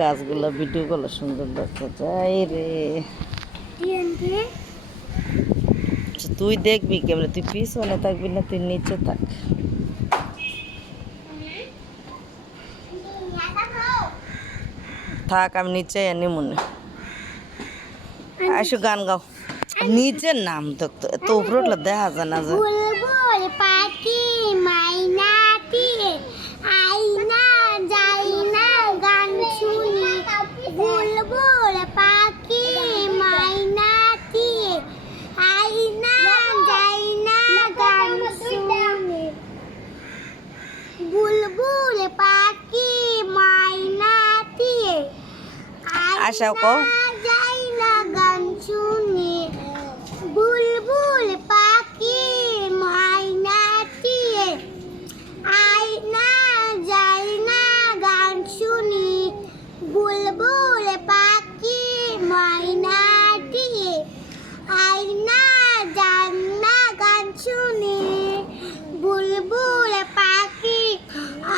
গাছগুলো ভিডিওগুলো সুন্দর দেখা যায় রে। আচ্ছা, তুই দেখবি কেবল, তুই পিছনে থাকবি না, তুই নিচে থাক। থাক, আমি নিচে এনে মনে আসো গান গাও। নিচের নাম দেখতো এত উপরে উঠলে দেখা যায় না যে। বুলবুল পাখি মাইনাটি আইনা যাই না গান শুনি। বুলবুল পাখি মাইনাটি আইনা যাই না গান শুনি। বুলবুল পাখি মাইনাটি আশা কও। যাই না গান শুনি। বুলবুল পাখি মাইনাটি আইনা যাই না গান শুনি। বুলবুল পাখি মাইনা